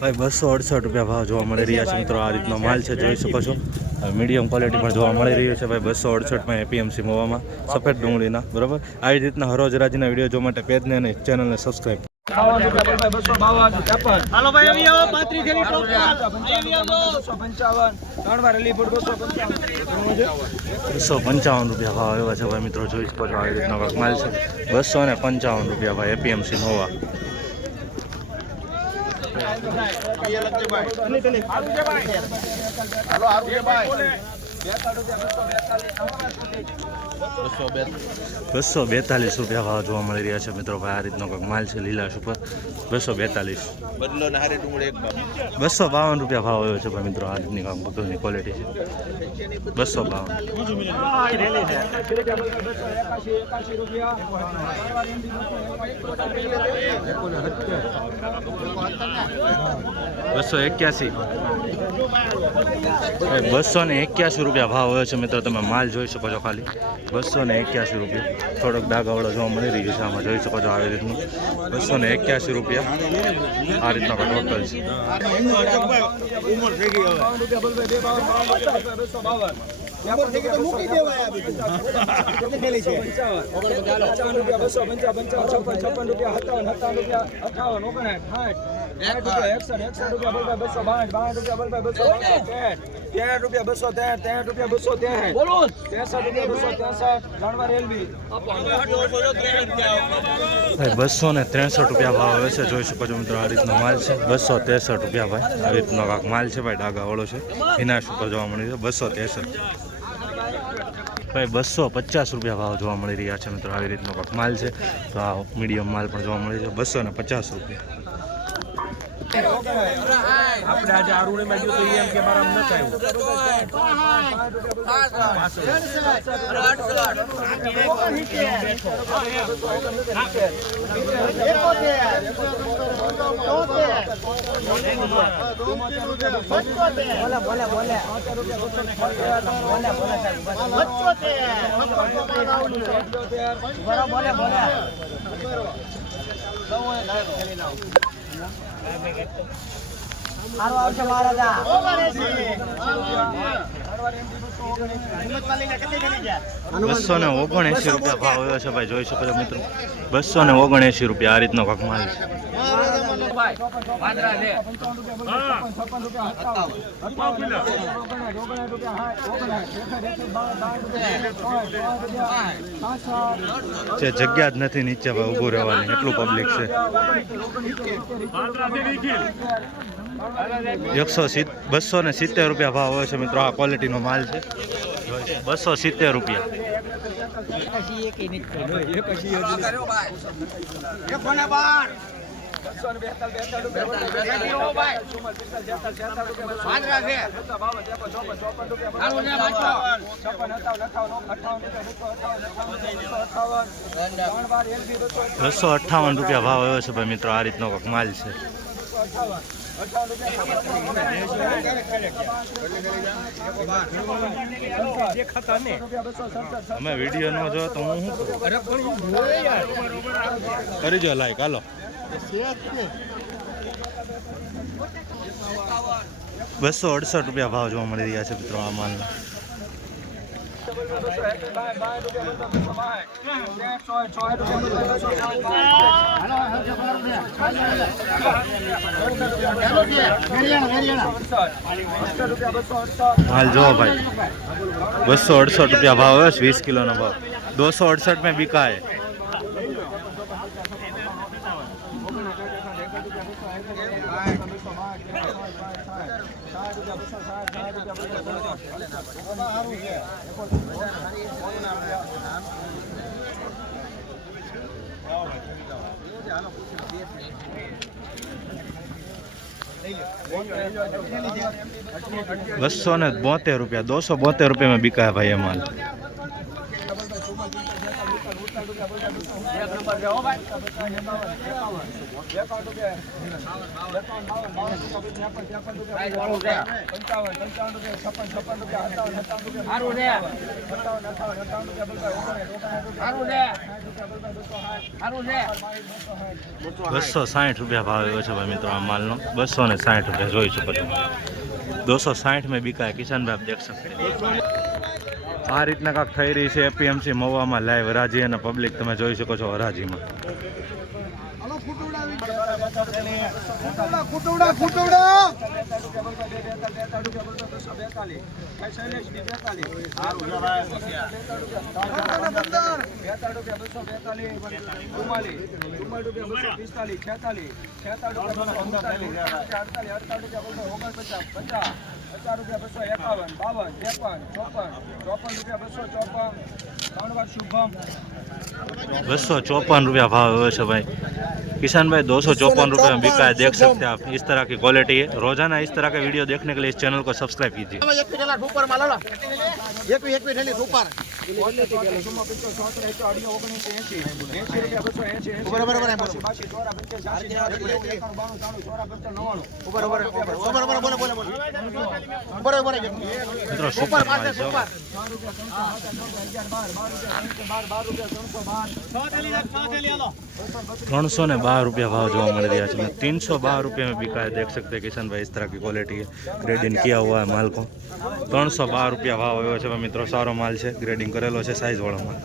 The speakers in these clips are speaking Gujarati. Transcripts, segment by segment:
भाई 268 रुपया भाव જોવા મળી રહ્યા છે મિત્રો। આ રીતનો માલ છે, જોઈ શકો છો। મીડિયમ ક્વોલિટી પણ જોવા મળી રહ્યો છે ભાઈ 268 માં એપીએમસી મોવામાં સફેદ ડુંગળીના બરાબર। આવી રીતના હરોજ રાજીના વિડીયો જોવા માટે પેજને અને ચેનલને સબસ્ક્રાઇબ। હાલો ભાઈ આવી આવો 35 થેલી ટોપ આવી આવો 255 ત્રણ વાર અલીપુર 255 રૂપિયા ભાવ આવ્યા છે ભાઈ મિત્રો, જોઈ શકો છો। આવી રીતનો માલ છે 255 રૂપિયા ભાઈ એપીએમસી મોવા। બસો 242 રૂપિયા ભાવ જોવા મળી રહ્યા છે મિત્રો ભાઈ। આ રીતનો કંઈક માલ છે લીલાશ ઉપર 242 બદલો ને હારે ડુંગળી 252 રૂપિયા ભાવ આવ્યો છે ભાઈ મિત્રો। આ રીતની કામ બદલની ક્વોલિટી છે 281 રૂપિયા ભાવ આવ્યો છે મિત્રો। તમે માલ જોઈ શકો છો, ખાલી 281 રૂપિયા। થોડોક ડાઘાવાળો જોવા મળી રહ્યો છે, આમાં જોઈ શકો છો। આવી રીતનું 281 રૂપિયા આ રીતનો ટોટલ છે। બસો ને 63 રૂપિયા ભાવ આવે છે, જોઈ શકો છો મિત્રો। આ રીતનો માલ છે 263 રૂપિયા ભાઈ। આ રીતનો કાંક માલ છે ભાઈ, ડાઘાવાળો છે, વિનાશ ઉપર જોવા મળી છે 263 ભાઈ। 250 રૂપિયા ભાવ જોવા મળી રહ્યા છે મિત્રો। આવી રીતનો કાંક માલ છે, તો આ મીડિયમ માલ પણ જોવા મળી છે 250 રૂપિયા। આપણે આજે આરુણીમાં જો તો એમ કે મારા ન થાય બસો ને 79 રૂપિયા ભાવ આવ્યો છે ભાઈ, જોઈ શકો છો મિત્રો। 279 રૂપિયા આ રીતનો કાંક માલ છે। જગ્યા જ નથી નીચે ભાઈ ઊભું રહેવાની, એટલું પબ્લિક છે। 270 રૂપિયા ભાવ હોય છે મિત્રો। આ ક્વોલિટીનો માલ છે 270 રૂપિયા। ₹258 રૂપિયા ભાવ આવ્યો છે ભાઈ મિત્રો। આ રીતનો કંઈક માલ છે। અમે વિડીયો ન જો તો હું શું કરું? કરી જો લાઈક, હાલો। 268 રૂપિયા ભાવ જોવા મળી રહ્યા છે મિત્રો આ માલના। हाल जो भाई 268 रुपया भाव है, 20 किलो ना भाव 268 में बिका है। ₹272 में बिका है भाई ये माल। ₹260 भाव આવ્યો છે भाई मित्रों आ माल नो ₹260 જોઈ શકો છો 260 में बिका है किसान भाई आप देख सकते हैं आ रीतना काक थई रही है एपीएमसी महुआ में लाइव हराजी और पब्लिक તમે જોઈ શકો છો હરાજી में ₹254 भाव है भाई किसान भाई ₹254 में बिका है देख सकते हैं आप इस तरह की क्वालिटी है रोजाना इस तरह के वीडियो देखने के लिए इस चैनल को सब्सक्राइब कीजिए मित्रों सुपर माल है 312 रुपया भाव जो मिल रहा है 312 रुपये में बिका है देख सकते हैं किसान भाई इस तरह की क्वालिटी है ग्रेडिंग किया हुआ है माल को 312 रुपया भाव આવ્યો છે મિત્રો સારો માલ છે ગ્રેડિંગ કરેલો છે સાઈઝ વાળો માલ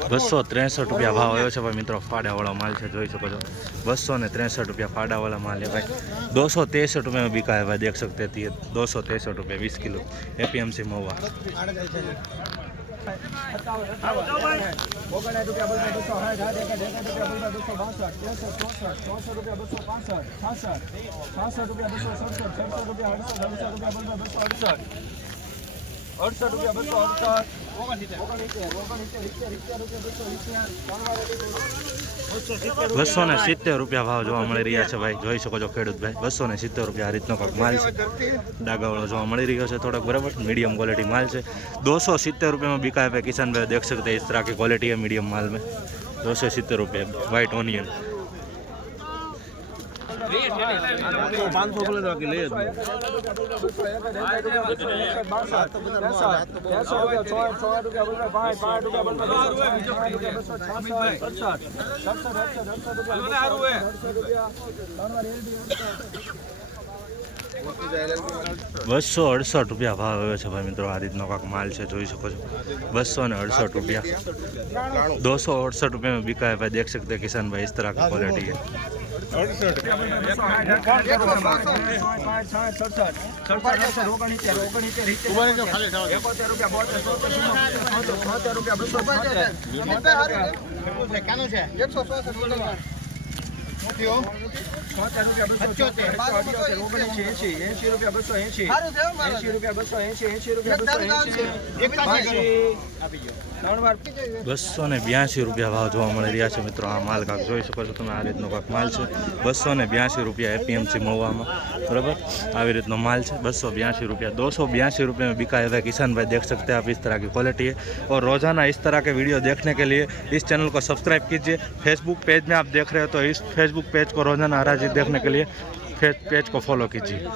263 रुपया भाव આવ્યો છે ભાઈ મિત્રો ફાડાવાળો માલ છે જોઈ શકો છો 263 रुपया फाड़ावाला माल है भाई 263 रुपये में बिका है भाई देख सकते हैं 263 रुपये 20 किलो एपीएमसी महुआ ₹270 भाव જોવા મળી રહ્યા છે ભાઈ જોઈ શકો છો ખેડૂત ભાઈ 270 રૂપિયા આ રીતનો કાંક માલ છે ડાગાવાળો જોવા મળી રહ્યો છે થોડોક બરાબર मीडियम क्वालिटी माल है 270 रुपये में बिका है किसान भाई देख सकते हैं इस तरह की क्वालिटी है मीडियम माल में 270 रुपये वाइट ऑनियन 500 बोले तो ले ₹268 भाव આવ્યો છે ભાઈ મિત્રો આ રીતનો કાંક માલ છે જોઈ શકો છો 268 रुपया 268 रुपये में बिका है भाई देख सकते हैं किसान भाई इस तरह की क्वालिटी है ₹282 भाव જોવા મળી રહ્યા છે મિત્રો આ માલ કાંક જોઈ શકો છો તમે આ રીતનો કાંક માલ છે ₹282 एपीएमसी महुआમાં बराबर આવી રીતનો માલ છે ₹282 282 में बिका है किसान भाई देख सकते हैं आप इस तरह की क्वालिटी है और रोजाना इस तरह के वीडियो देखने के लिए इस चैनल को सब्सक्राइब कीजिए फेसबुक पेज में आप देख रहे हो तो इस फेसबुक पेज को रोजाना हराजी देखने के लिए पेज को फॉलो कीजिए